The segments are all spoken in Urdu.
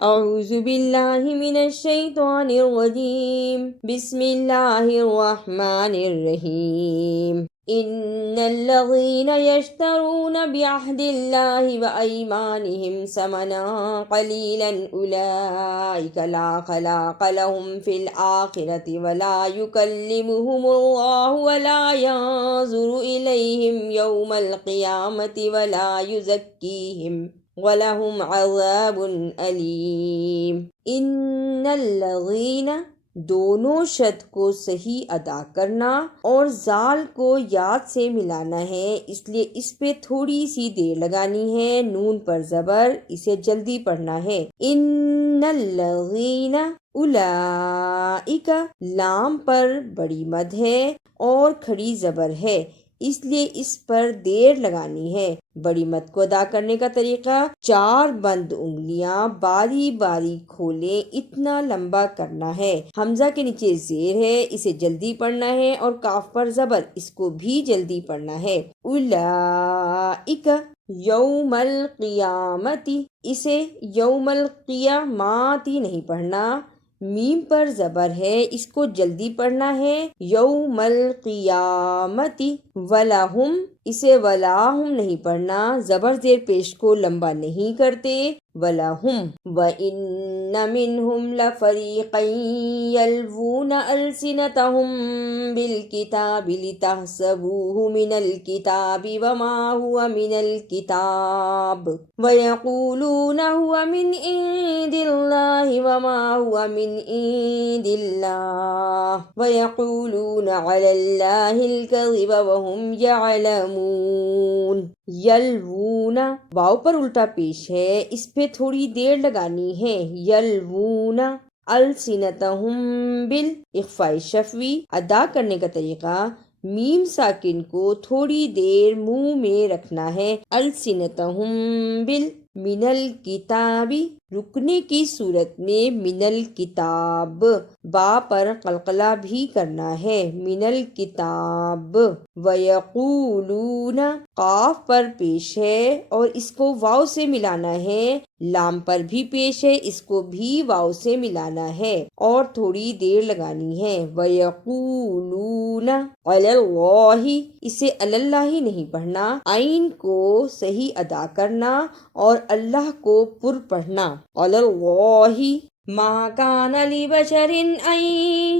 اعوذ باللہ من الشیطان الرجیم، بسم اللہ الرحمن الرحیم۔ ان الذین یشترون بعہد اللہ وایمانہم ثمنا قلیلا اولئک لا خلاق لهم فی الآخرۃ ولا یکلمہم اللہ ولا ینظر الیہم یوم القیامۃ ولا یزکیہم وَلَهُمْ عَذَابٌ أَلِيمٌ۔ ان الذین، دونوں شد کو صحیح ادا کرنا اور زال کو یاد سے ملانا ہے، اس لیے اس پہ تھوڑی سی دیر لگانی ہے، نون پر زبر، اسے جلدی پڑھنا ہے۔ ان الذین، اولئک، لام پر بڑی مد ہے اور کھڑی زبر ہے، اس لیے اس پر دیر لگانی ہے۔ بڑی مد کو ادا کرنے کا طریقہ، 4 بند انگلیاں باری باری کھولیں، اتنا لمبا کرنا ہے۔ حمزہ کے نیچے زیر ہے، اسے جلدی پڑھنا ہے، اور کاف پر زبر، اس کو بھی جلدی پڑھنا ہے۔ اولئک یوم القیامت، اسے یوم القیامات نہیں پڑھنا، میم پر زبر ہے، اس کو جلدی پڑھنا ہے۔ یوم القیامت، ولہم، اسے ولاہم نہیں پڑھنا، زبر زیر پیش کو لمبا نہیں کرتے، ولہم۔ وَإِنَّ مِنْهُمْ لَفَرِيقًا يَلْوُونَ أَلْسِنَتَهُمْ بِالْكِتَابِ لِتَحْسَبُوهُ مِنَ الْكِتَابِ وَمَا هُوَ مِنَ الْكِتَابِ وَيَقُولُونَ هُوَ مِنْ عِنْدِ اللَّهِ وَمَا هُوَ مِنْ عِنْدِ اللَّهِ وَيَقُولُونَ عَلَى اللَّهِ الْكَذِبَ وَهُمْ يَعْلَمُونَ۔ یلوون، واو پر الٹا پیش ہے، اس پہ تھوڑی دیر لگانی ہے۔ یلوون السنتہم بال، اخفاء شفوی، ادا کرنے کا طریقہ، میم ساکن کو تھوڑی دیر منہ میں رکھنا ہے۔ السنتہم بال، من الکتاب، رکنے کی صورت میں من الکتاب، با پر قلقلہ بھی کرنا ہے، من الکتاب۔ وَيَقُولُونَ، قاف پر پیش ہے اور اس کو واو سے ملانا ہے، لام پر بھی پیش ہے، اس کو بھی واو سے ملانا ہے اور تھوڑی دیر لگانی ہے۔ وَيَقُولُونَ عَلَى اللَّهِ، اسے علی اللہ نہیں پڑھنا، عین کو صحیح ادا کرنا اور اللہ کو پر پڑھنا۔ علی اللہ، ما كان لبشر أن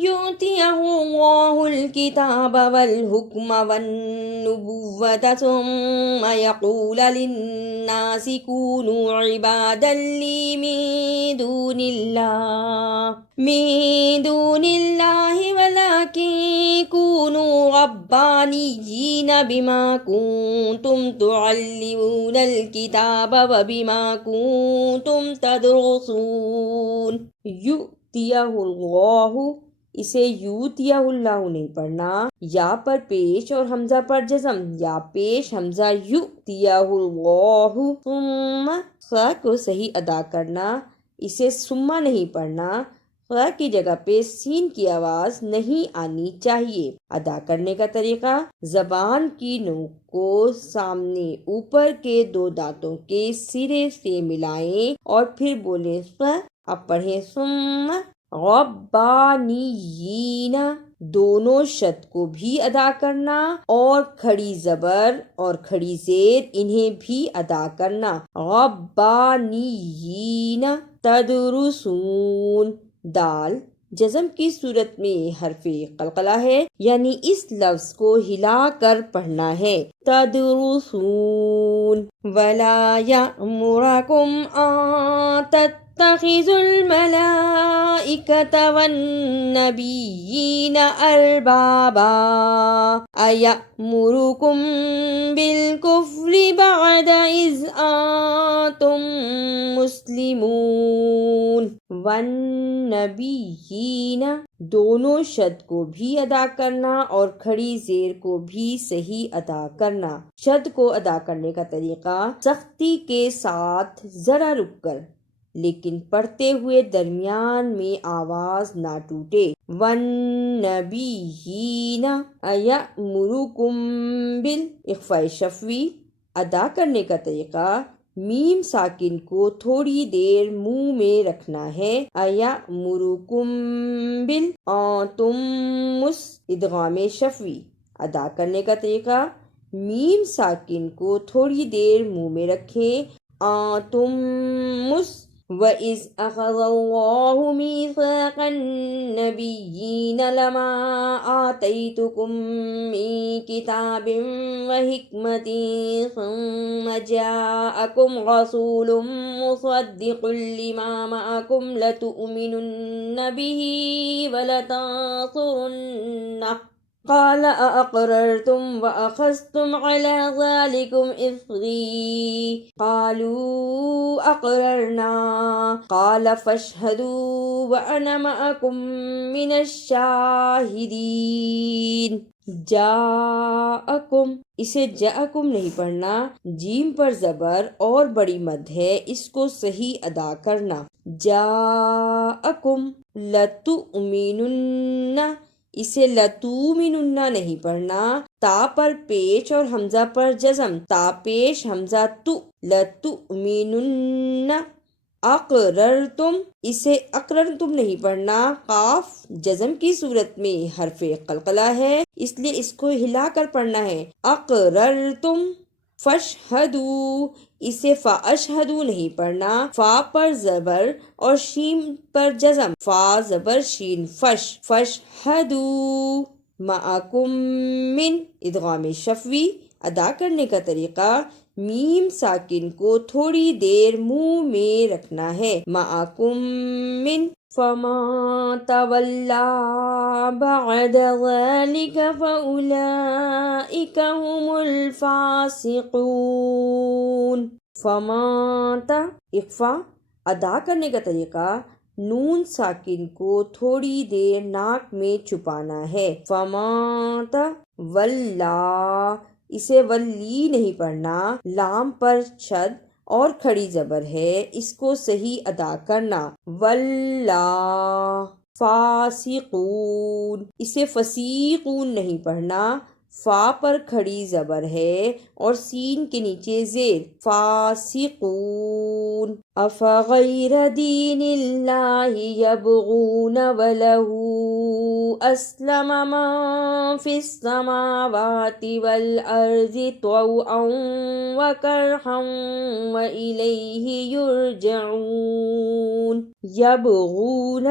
يؤتيه الله الكتاب والحكم والنبوة ثم يقول للناس كونوا عبادا لي من دون الله ولكن كونوا ربانيين بما كنتم تعلمون الكتاب وبما كنتم تدرسون۔ یؤتیہ اللہ، اسے یؤتیہ اللہ نہیں پڑھنا، یا پر پیش اور حمزہ پر جزم، یا پیش حمزہ یؤتیہ اللہ، ثم، خا کو صحیح ادا کرنا، اسے ثم نہیں پڑھنا، خا کی جگہ پہ سین کی آواز نہیں آنی چاہیے۔ ادا کرنے کا طریقہ، زبان کی نوک کو سامنے اوپر کے 2 دانتوں کے سرے سے ملائیں اور پھر بولیں خ، اب پڑھیں ثم ربانیین، دونوں شد کو بھی ادا کرنا اور کھڑی زبر اور کھڑی زیر انہیں بھی ادا کرنا۔ ربانیین تدرسون، دال جزم کی صورت میں حرف قلقلہ ہے، یعنی اس لفظ کو ہلا کر پڑھنا ہے۔ تدرسون۔ وَلَا يَأْمُرَكُمْ أَن تَتَّخِذُوا الْمَلَائِكَةَ وَالنَّبِيِّينَ أَرْبَابًا أَيَأْمُرُكُمْ بِالْكُفْرِ بَعْدَ إِذْ أَنْتُمْ مسلمون۔ وَالنَّبِيِّينَ، دونوں شد کو بھی ادا کرنا اور کھڑی زیر کو بھی صحیح ادا کرنا۔ شد کو ادا کرنے کا طریقہ، سختی کے ساتھ ذرا رک کر لیکن پڑھتے ہوئے درمیان میں آواز نہ ٹوٹے۔ وَالنَّبِيِّينَ أَيَأْمُرُكُمْ بِالْ، اخفاء شفوی، ادا کرنے کا طریقہ، میم ساکن کو تھوڑی دیر منہ میں رکھنا ہے. ایامرکم بال تمس ادغام شفوی. ادا کرنے کا طریقہ: میم ساکن کو تھوڑی دیر منہ میں رکھیں. تمس. وَإِذْ أَخَذَ اللَّهُ مِيثَاقَ النَّبِيِّينَ لَمَا آتَيْتُكُم مِّن كِتَابٍ وَحِكْمَةٍ ثُمَّ جَاءَكُمْ رَسُولٌ مُّصَدِّقٌ لِّمَا مَعَكُمْ لَتُؤْمِنُنَّ بِهِ وَلَتَنصُرُنَّهُ قال أأقررتم وأخذتم على ذلكم إصري قالوا أقررنا قال فاشهدوا وأنا معكم من الشاهدين. جاءکم، اسے جاءکم نہیں پڑھنا، جیم پر زبر اور بڑی مد ہے، اس کو صحیح ادا کرنا. جاءکم. لتؤمنن، اسے لتؤمنن نہیں پڑھنا، تا پر پیش اور حمزہ پر جزم، تا پیش حمزہ تو. لتؤمنن. اقررتم، اسے اقررتم نہیں پڑھنا، قاف جزم کی صورت میں حرف قلقلہ ہے، اس لیے اس کو ہلا کر پڑھنا ہے. اقررتم. فاشہدوا، اسے فاشہدوا نہیں پڑھنا، فا پر زبر اور شین پر جزم، فا زبر شین فش. فاشہدوا. معکم من ادغام شفوی. ادا کرنے کا طریقہ: میم ساکن کو تھوڑی دیر منہ میں رکھنا ہے. معکم من. فما تولا بعد ذلك فأولئك هم الفاسقون. فما اخفا. ادا کرنے کا طریقہ: نون ساکن کو تھوڑی دیر ناک میں چھپانا ہے. فما تولا، اسے ولی نہیں پڑھنا، لام پر شد اور کھڑی زبر ہے، اس کو صحیح ادا کرنا. ولا. فاسقون، اسے فسیقون نہیں پڑھنا، فا پر کھڑی زبر ہے اور سین کے نیچے زیر. فاسقون. افغیر دین اللہ یبغون وله اسلم من فی السماوات والارض طوعا وکرہا والیہ یرجعون. یبغون،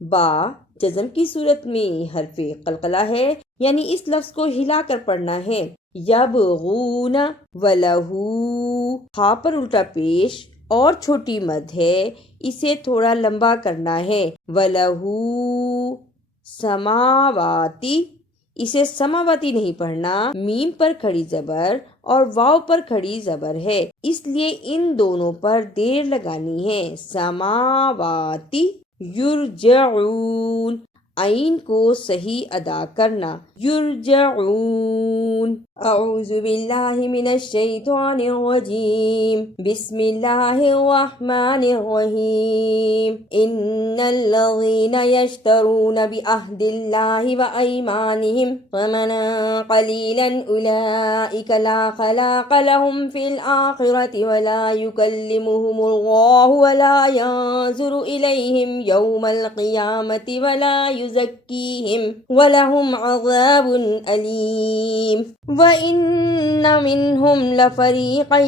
با جزم کی صورت میں حرف قلقلہ ہے، یعنی اس لفظ کو ہلا کر پڑھنا ہے. یبغون. وَلَهُ، ہا پر الٹا پیش اور چھوٹی مد ہے، اسے تھوڑا لمبا کرنا ہے. وَلَهُ سماواتی، اسے سماواتی نہیں پڑھنا، میم پر کھڑی زبر اور واو پر کھڑی زبر ہے، اس لیے ان دونوں پر دیر لگانی ہے. سماواتی. یرجعون، عین کو صحیح ادا کرنا. یرجعون. اعوذ باللہ من الشیطان الرجیم. بسم اللہ الرحمن الرحیم. ان الذین یشترون بعہد اللہ وایمانہم ثمنا قلیلا اولئک لا خلاق لهم فی الآخرۃ ولا یکلمہم اللہ ولا ینظر الیہم یوم القیامۃ ولا یزکیہم ولہم عذاب علیم. وَإِنَّ مِنْهُمْ لَفَرِيقًا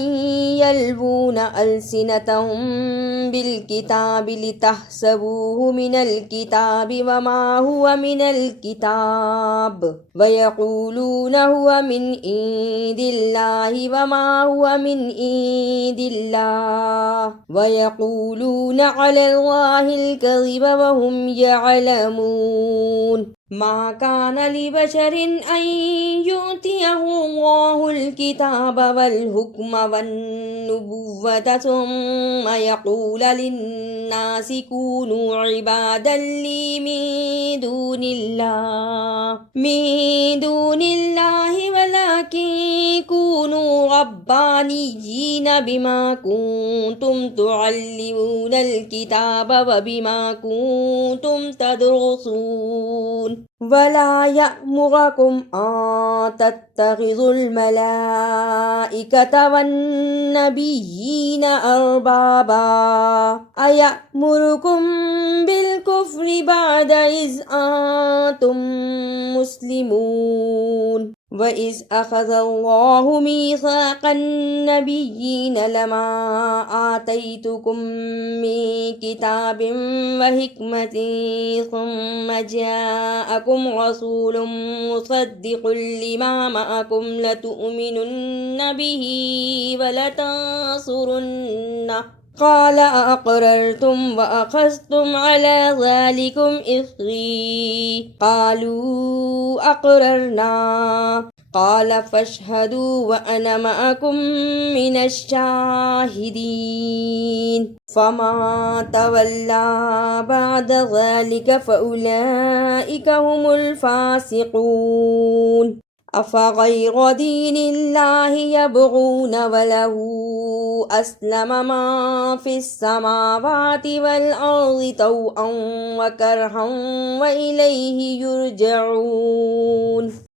يَلْوُونَ أَلْسِنَتَهُمْ بِالْكِتَابِ لِتَحْسَبُوهُ مِنَ الْكِتَابِ وَمَا هُوَ مِنَ الْكِتَابِ وَيَقُولُونَ هُوَ مِنْ عِندِ اللَّهِ وَمَا هُوَ مِنْ عِندِ اللَّهِ وَيَقُولُونَ عَلَى اللَّهِ الْكَذِبَ وَهُمْ يَعْلَمُونَ. ما كان لبشر أن يؤتيه الله الكتاب والحكم والنبوة ثم يقول للناس كونوا عبادا لي من دون الله ولكن كونوا ربانيين بما كنتم تعلمون الكتاب وبما كنتم تدرسون ولا يأمركم أن تتخذوا الملائكة والنبيين أربابا أيأمركم بالكفر بعد إذ أنتم مسلمون وإذ أخذ الله ميثاق النبيين لما آتيتكم من كتاب وحكمة ثم جاءكم رسول مصدق لما معكم لتؤمنن به ولتنصرنه قال أأقررتم وأخذتم على ذلكم إصري قالوا أقررنا قال فاشهدوا وأنا معكم من الشاهدين فمن تولى بعد ذلك فأولئك هم الفاسقون أفغير دين الله يبغون وله أسلم من في السماوات والأرض طوعا وكرها وإليه يرجعون।